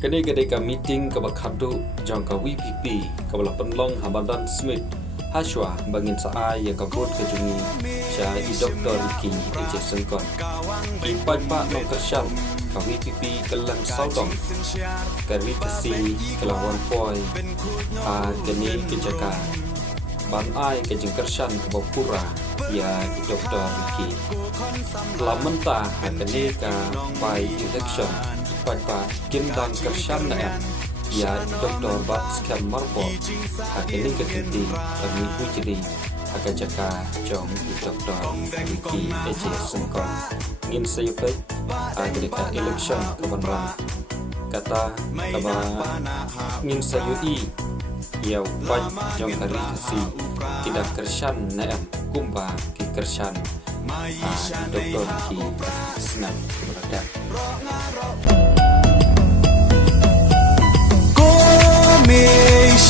Kadang-kadang meeting ke bakadu jangka WPP kabala penlong Hamadan Smith Hashwa bangin saai ya kabut kejungi syai Dr. Ricky Jason Kon ipai pak no kersyam ka WPP kelang saudong kari kasi kelawan poi keni kejaka ban ai kejeng kersyan ke bapura ya Dr. Ricky lamenta hakani ka pai election pada gendang kersan na ya Dr. Batskam Marbo hakini ketinti kami ujri akan jaka jong Dr. Ricky Ece Sengkon ngin sayupai agreka election kebenaran kata kaba ngin sayui ya pai jong kari si tidak kersan na kumba ki kersan Dr. Ricky senang berada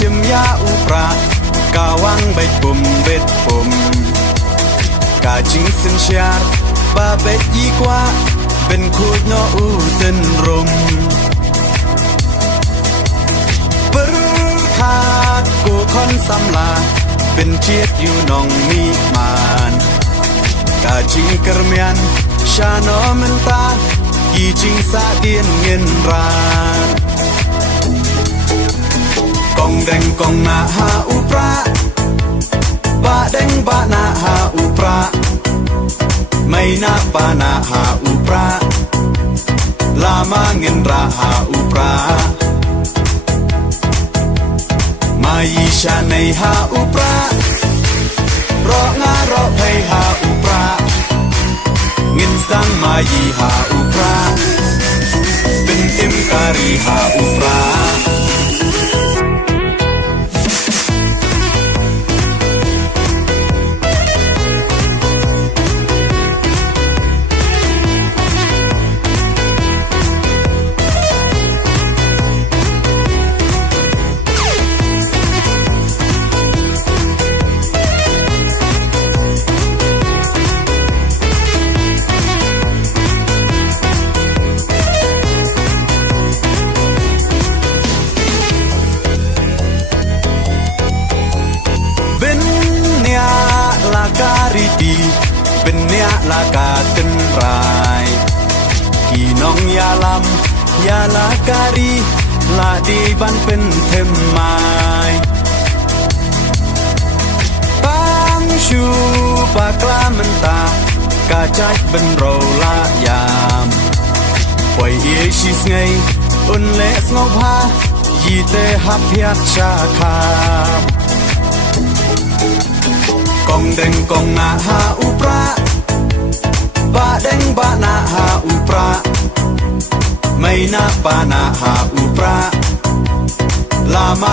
Shimya upra kawang baik bum bet bum kajing sen syar ba bet yikwa ben khut no u sen rum berkhat ku kon samla ben chiet yu nong mi man kajing kermian shano menta kijing sa dien ngin ran Kong deng kong na ha upra ba deng ba na ha upra may na pa na ha upra lama ngin ra ha upra mai sha nei ha upra ro nga ro pei ha upra ngin stang mai ha upra bin tim kari ha upra Karidi benya laka tenrai kinong yalam yala kari la di ban pen themai bang shu bakla menta kacai ben ro la yam poi ye shis ngai un le ngop ha yite hap hiat cha kham Kong deng kong na ha upra ba deng ba na ha upra may na pa na ha upra lama